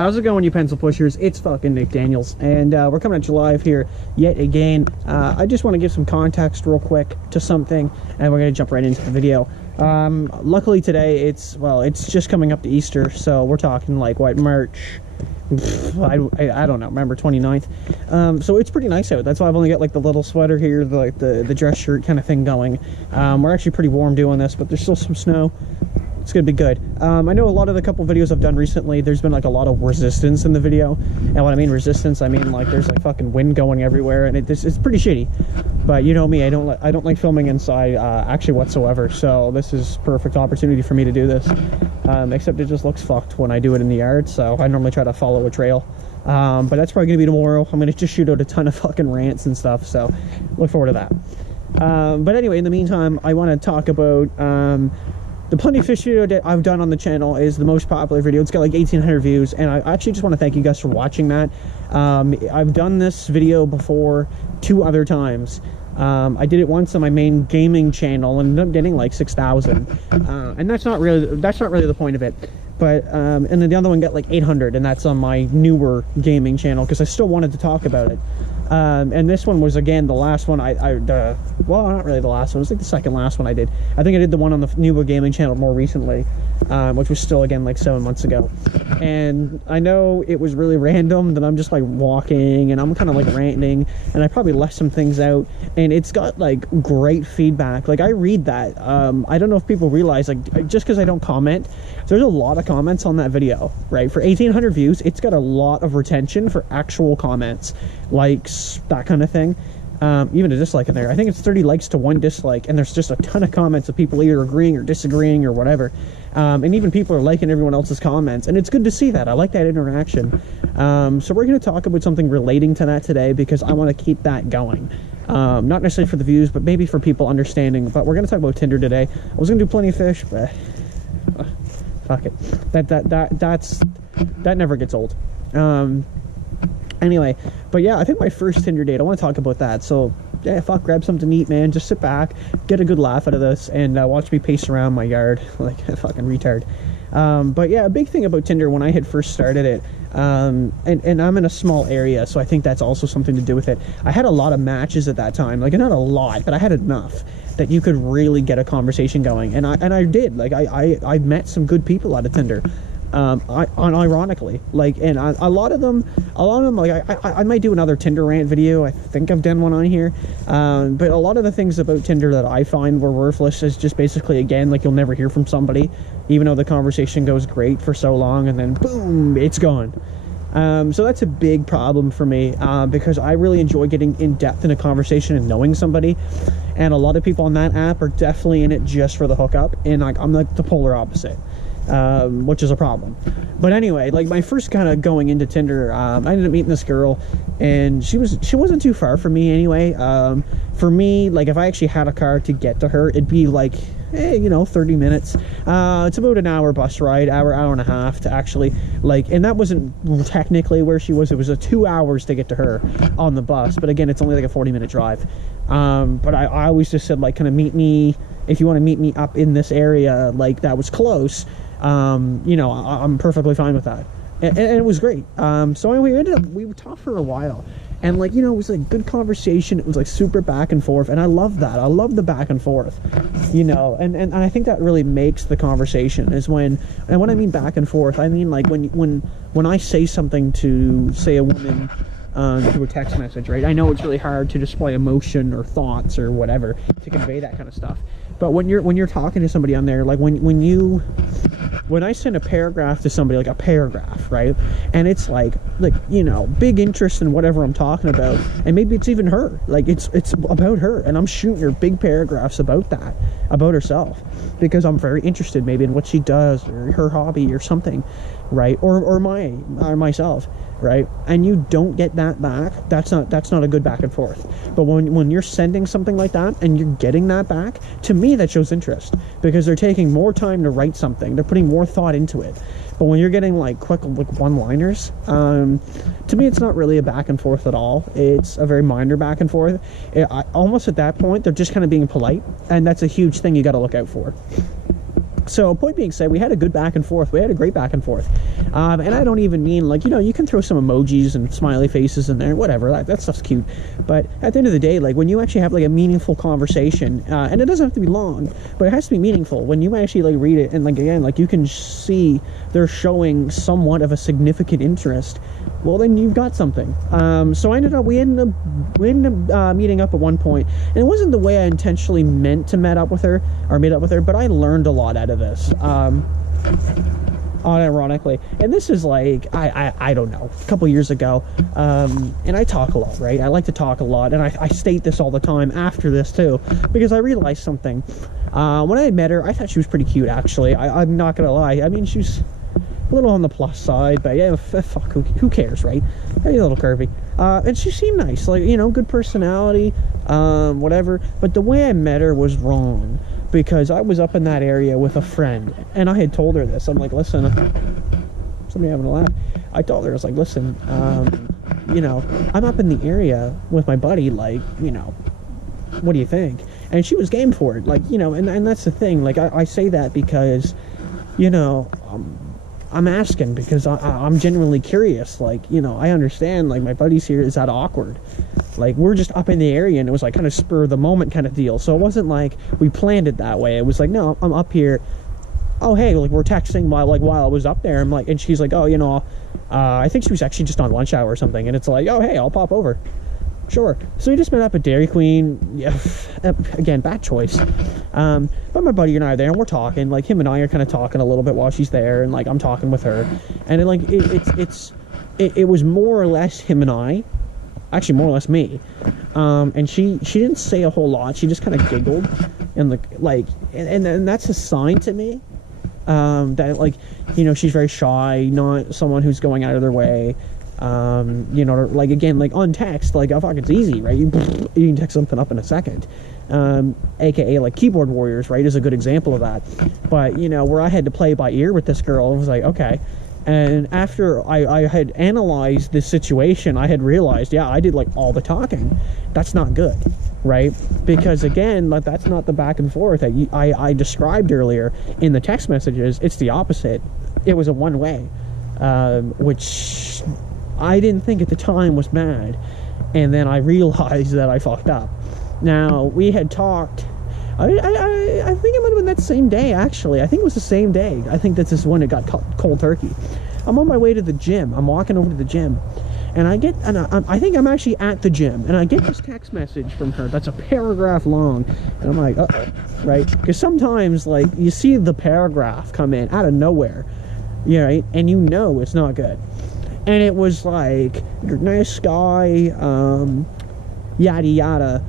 How's it going, you pencil pushers? It's fucking Nick Daniels, and we're coming at you live here yet again. I just want to give some context real quick to something, and we're going to jump right into the video. Luckily today, it's just coming up to Easter, so we're talking like, what, March? I don't know, remember 29th. So it's pretty nice out. That's why I've only got like the little sweater here, the dress shirt kind of thing going. We're actually pretty warm doing this, but there's still some snow. It's gonna be good. I know a lot of the couple videos I've done recently, there's been like a lot of resistance in the video. And when I mean resistance, I mean like there's like fucking wind going everywhere, and it's pretty shitty. But you know me, I don't like filming inside actually whatsoever. So this is perfect opportunity for me to do this. Except it just looks fucked when I do it in the yard. So I normally try to follow a trail. But that's probably gonna be tomorrow. I'm gonna just shoot out a ton of fucking rants and stuff. So look forward to that. But anyway, in the meantime, I want to talk about the Plenty of Fish video that I've done on the channel is the most popular video. It's got like 1,800 views, and I actually just want to thank you guys for watching that. I've done this video before 2 other times. I did it once on my main gaming channel and ended up getting like 6,000, and that's not really the point of it. But and then the other one got like 800, and that's on my newer gaming channel because I still wanted to talk about it. And this one was, again, the last one well, not really the last one, it was like the second last one I did. I think I did the one on the newer gaming channel more recently, which was still, again, like 7 months ago. And I know it was really random that I'm just like walking and I'm kind of like ranting, and I probably left some things out, and it's got like great feedback. Like, I read that. I don't know if people realize, like, just because I don't comment, there's a lot of comments on that video, right? For 1,800 views, it's got a lot of retention for actual comments, likes, that kind of thing. Even a dislike in there. I think it's 30 likes to 1 dislike, and there's just a ton of comments of people either agreeing or disagreeing or whatever. And even people are liking everyone else's comments, and it's good to see that. I like that interaction. So we're going to talk about something relating to that today because I want to keep that going. Not necessarily for the views, but maybe for people understanding. But we're going to talk about Tinder today. I was going to do Plenty of Fish, but fuck it. That never gets old. Anyway, but yeah, I think my first Tinder date, I want to talk about that. So yeah, fuck, grab something to eat, man. Just sit back, get a good laugh out of this, and watch me pace around my yard like a fucking retard. But yeah, a big thing about Tinder when I had first started it, and I'm in a small area, so I think that's also something to do with it. I had a lot of matches at that time, like not a lot, but I had enough that you could really get a conversation going, and I did. Like I met some good people out of Tinder. Unironically, like, and a lot of them, like, I might do another Tinder rant video. I think I've done one on here, but a lot of the things about Tinder that I find were worthless is just basically, again, like, you'll never hear from somebody, even though the conversation goes great for so long, and then boom, it's gone. So that's a big problem for me, because I really enjoy getting in depth in a conversation and knowing somebody, and a lot of people on that app are definitely in it just for the hookup, and like, I'm like the polar opposite. Which is a problem. But anyway, like, my first kind of going into Tinder, I ended up meeting this girl, and she wasn't too far from me anyway. For me, like, if I actually had a car to get to her, it'd be like, you know, 30 minutes. It's about an hour bus ride, hour and a half to actually, like, and that wasn't technically where she was. It was a 2 hours to get to her on the bus, but again, it's only like a 40-minute drive. But I always just said, like, kind of meet me, if you want to meet me up in this area, like, that was close. You know, I'm perfectly fine with that, and it was great. So anyway, we talked for a while, and, like, you know, it was like good conversation. It was like super back and forth, and I love that. I love the back and forth, you know, and I think that really makes the conversation is when I mean back and forth, I mean like when I say something to, say, a woman through a text message, right? I know it's really hard to display emotion or thoughts or whatever to convey that kind of stuff. But when you're talking to somebody on there, like when I send a paragraph to somebody, like a paragraph, right? And it's like, you know, big interest in whatever I'm talking about, and maybe it's even her, like it's about her, and I'm shooting her big paragraphs about that, about herself, because I'm very interested maybe in what she does or her hobby or something, right? Or myself, right? And you don't get that back. That's not a good back and forth. But when you're sending something like that and you're getting that back, to me that shows interest, because they're taking more time to write something, they're putting more thought into it. But when you're getting like quick, like, one-liners, to me it's not really a back and forth at all. It's a very minor back and forth. Almost at that point they're just kind of being polite, and that's a huge thing you got to look out for. So, point being said, we had a good back and forth. We had a great back and forth. And I don't even mean, like, you know, you can throw some emojis and smiley faces in there, whatever. That stuff's cute. But at the end of the day, like, when you actually have, like, a meaningful conversation, and it doesn't have to be long, but it has to be meaningful. When you actually, like, read it, and, like, again, like, you can see they're showing somewhat of a significant interest, well, then you've got something. So we ended up meeting up at one point, and it wasn't the way I intentionally meant to meet up with her, but I learned a lot out of this, unironically. And this is like, I don't know, a couple years ago, and I talk a lot, right? I like to talk a lot, and I state this all the time after this too, because I realized something. When I met her, I thought she was pretty cute, actually. I'm not gonna lie. I mean, she's a little on the plus side, but yeah, fuck, who cares, right? Maybe a little curvy. And she seemed nice, like, you know, good personality, whatever. But the way I met her was wrong, because I was up in that area with a friend, and I had told her this. I'm like, listen, somebody having a laugh. I told her, I was like, listen, you know, I'm up in the area with my buddy, like, you know, what do you think? And she was game for it, like, you know, and that's the thing, like, I say that because, you know, I'm asking because I'm genuinely curious. Like, you know, I understand, like, my buddy's here, is that awkward? Like, we're just up in the area, and it was like kind of spur of the moment kind of deal. So it wasn't like we planned it that way. It was like, no, I'm up here. Oh, hey, like, we're texting while I was up there. I'm like, and she's like, oh, you know, I think she was actually just on lunch hour or something. And it's like, oh, hey, I'll pop over. Sure. So we just met up at Dairy Queen. Yeah, again, bad choice. But my buddy and I are there, and we're talking. Like, him and I are kind of talking a little bit while she's there, and, like, I'm talking with her. And it was more or less him and I, actually more or less me. And she didn't say a whole lot. She just kind of giggled, and and that's a sign to me that, like, you know, she's very shy, not someone who's going out of their way. You know, like, again, like, on text, like, oh, fuck, it's easy, right? You can text something up in a second. AKA, like, keyboard warriors, right, is a good example of that. But, you know, where I had to play by ear with this girl, I was like, okay. And after I had analyzed this situation, I had realized, yeah, I did, like, all the talking. That's not good, right? Because, again, like, that's not the back and forth that I described earlier in the text messages. It's the opposite. It was a one-way, which I didn't think at the time was bad, and then I realized that I fucked up. Now, we had talked, I think it might have been that same day, actually. I think it was the same day. I think this is when it got cold turkey. I'm on my way to the gym. I'm walking over to the gym, and I think I'm actually at the gym, and I get this text message from her that's a paragraph long, and I'm like, uh-oh, right? Because sometimes, like, you see the paragraph come in out of nowhere, yeah, right? And you know it's not good. And it was like, you're a nice guy, yada yada,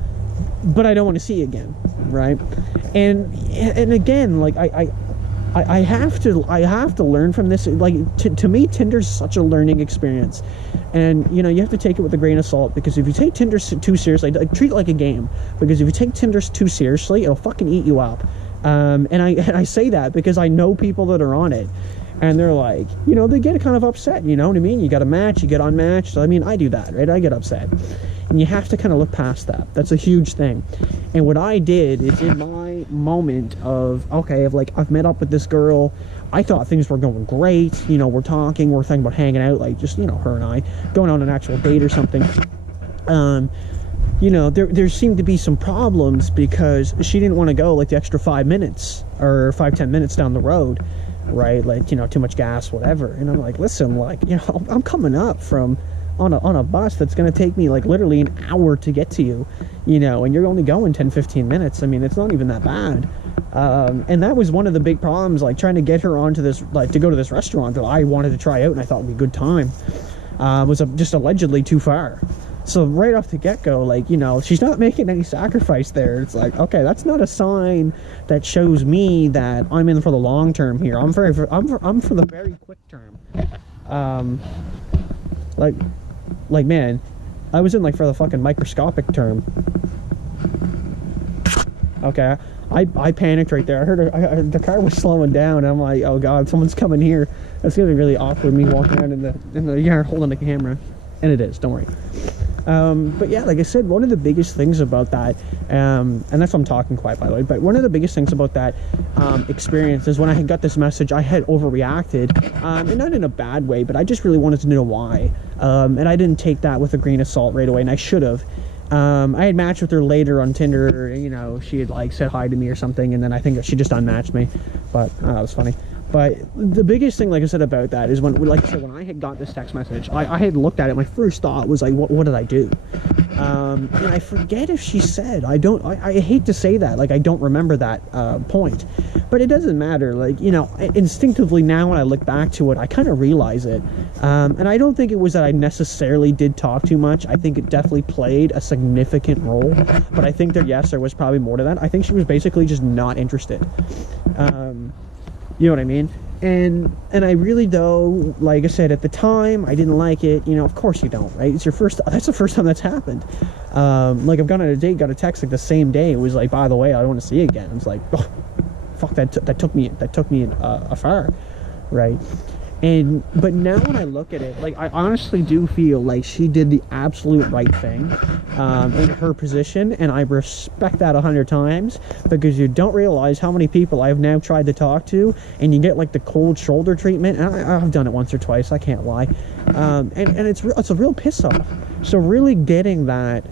but I don't want to see you again, right? And again, like, I have to learn from this. Like, to me, Tinder's such a learning experience, and, you know, you have to take it with a grain of salt, because if you take Tinder too seriously, like, treat it like a game, because if you take Tinder too seriously, it'll fucking eat you up. And I say that because I know people that are on it, and they're like, you know, they get kind of upset, you know what I mean? You got a match, you get unmatched. I mean, I do that, right? I get upset. And you have to kind of look past that. That's a huge thing. And what I did is, in my moment of, okay, of, like, I've met up with this girl, I thought things were going great, you know, we're talking, we're thinking about hanging out, like, just, you know, her and I, going on an actual date or something. You know, there seemed to be some problems, because she didn't want to go, like, the extra 5 minutes, or 5-10 minutes down the road, right? Like, you know, too much gas, whatever. And I'm like, listen, like, you know, I'm coming up from on a bus that's going to take me, like, literally an hour to get to you, you know, and you're only going 10-15 minutes. I mean, it's not even that bad. And that was one of the big problems, like, trying to get her onto this, like, to go to this restaurant that I wanted to try out and I thought would be a good time, was just allegedly too far. So right off the get-go, like, you know, she's not making any sacrifice there. It's like, okay, that's not a sign that shows me that I'm in for the long term here. I'm for the very quick term. Like, man, I was in, like, for the fucking microscopic term. Okay, I panicked right there. I heard the car was slowing down, and I'm like, oh god, someone's coming here. That's gonna be really awkward, me walking around in the yard holding the camera. And it is, don't worry. But yeah, like I said, one of the biggest things about that, and that's why I'm talking quiet, by the way, but one of the biggest things about that experience is when I had got this message, I had overreacted, and not in a bad way, but I just really wanted to know why. And I didn't take that with a grain of salt right away, and I should have. I had matched with her later on Tinder, you know, she had like said hi to me or something, and then I think she just unmatched me, but that was funny. But the biggest thing, like I said, about that is when, like I said, when I had got this text message, I had looked at it, my first thought was like, what did I do? And I forget if she said, I hate to say that, like I don't remember that point, but it doesn't matter. Like, you know, instinctively now when I look back to it, I kind of realize it. And I don't think it was that I necessarily did talk too much. I think it definitely played a significant role, but I think that, yes, there was probably more to that. I think she was basically just not interested. You know what I mean? And I really, though, like I said, at the time, I didn't like it. You know, of course you don't, right? It's your first, that's the first time that's happened. Like, I've gone on a date, got a text like the same day. It was like, by the way, I don't want to see you again. I was like, oh, fuck, that took me afar, right? But now when I look at it, like, I honestly do feel like she did the absolute right thing in her position, and I respect that 100 times, because you don't realize how many people I've now tried to talk to, and you get like the cold shoulder treatment, and I've done it once or twice, I can't lie, and it's a real piss off. So really getting that,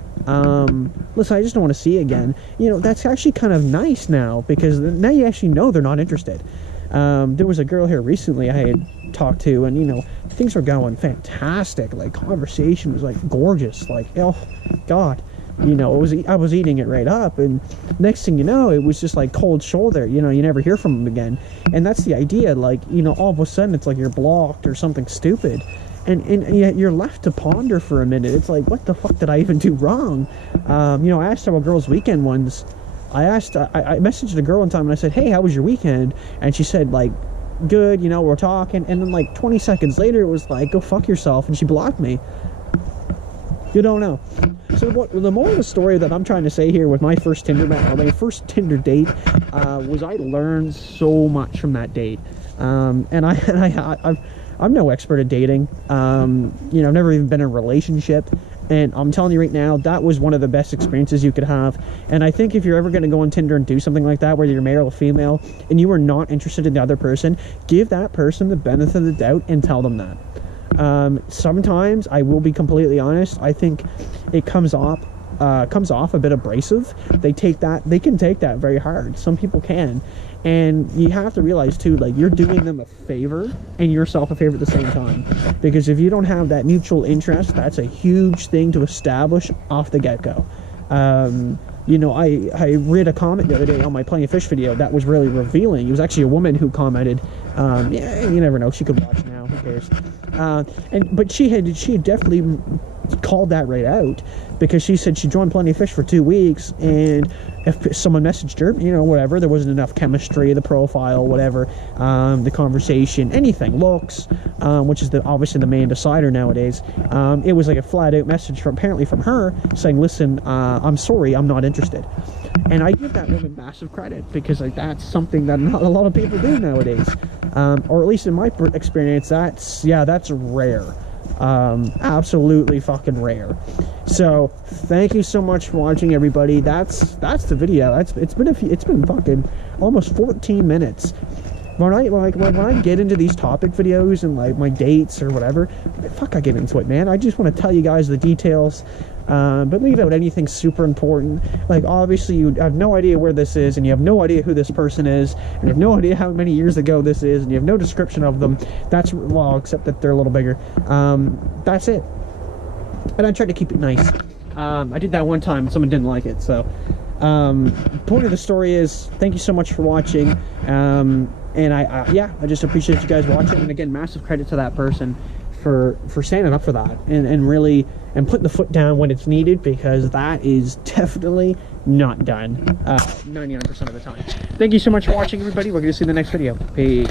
listen, I just don't want to see you again, you know, that's actually kind of nice now, because now you actually know they're not interested. There was a girl here recently I had talked to, and you know, things were going fantastic, like conversation was like gorgeous, like, oh god, you know, I was eating it right up, and next thing you know, it was just like cold shoulder, you know, you never hear from them again. And that's the idea, like, you know, all of a sudden it's like you're blocked or something stupid, and yet you're left to ponder for a minute. It's like, what the fuck did I even do wrong? You know, I asked several girls weekend ones, I messaged a girl one time and I said, hey, how was your weekend? And she said, like, good, you know, we're talking, and then like 20 seconds later it was like, go fuck yourself, and she blocked me. You don't know. So the moral of the story that I'm trying to say here with my first Tinder date was I learned so much from that date, and I'm no expert at dating. You know, I've never even been in a relationship. And I'm telling you right now, that was one of the best experiences you could have. And I think if you're ever going to go on Tinder and do something like that, whether you're male or female, and you are not interested in the other person, give that person the benefit of the doubt and tell them that. Sometimes, I will be completely honest, I think it comes off a bit abrasive. They can take that very hard. Some people can. And you have to realize too, like, you're doing them a favor and yourself a favor at the same time, because if you don't have that mutual interest, that's a huge thing to establish off the get-go. You know, I read a comment the other day on my Plenty of Fish video that was really revealing. It was actually a woman who commented, yeah, you never know, she could watch now, who cares, but she had definitely called that right out, because she said she joined Plenty of Fish for 2 weeks, and if someone messaged her, you know, whatever, there wasn't enough chemistry, the profile, whatever, the conversation, anything, looks, which is obviously the main decider nowadays, it was like a flat out message apparently from her saying, listen, I'm sorry, I'm not interested. And I give that woman massive credit, because like, that's something that not a lot of people do nowadays, or at least in my experience, that's rare. Absolutely fucking rare. So thank you so much for watching, everybody. That's the video. It's been fucking almost 14 minutes. When I get into these topic videos and like my dates or whatever, fuck, I get into it, man. I just want to tell you guys the details, but leave out anything super important. Like, obviously you have no idea where this is, and you have no idea who this person is, and you have no idea how many years ago this is, and you have no description of them. That's, well, except that they're a little bigger. That's it. And I tried to keep it nice. I did that one time and someone didn't like it, so point of the story is, thank you so much for watching, and I just appreciate you guys watching, and again, massive credit to that person for standing up for that, and really putting the foot down when it's needed, because that is definitely not done 99% of the time. Thank you so much for watching, everybody. We're going to see you in the next video. Peace.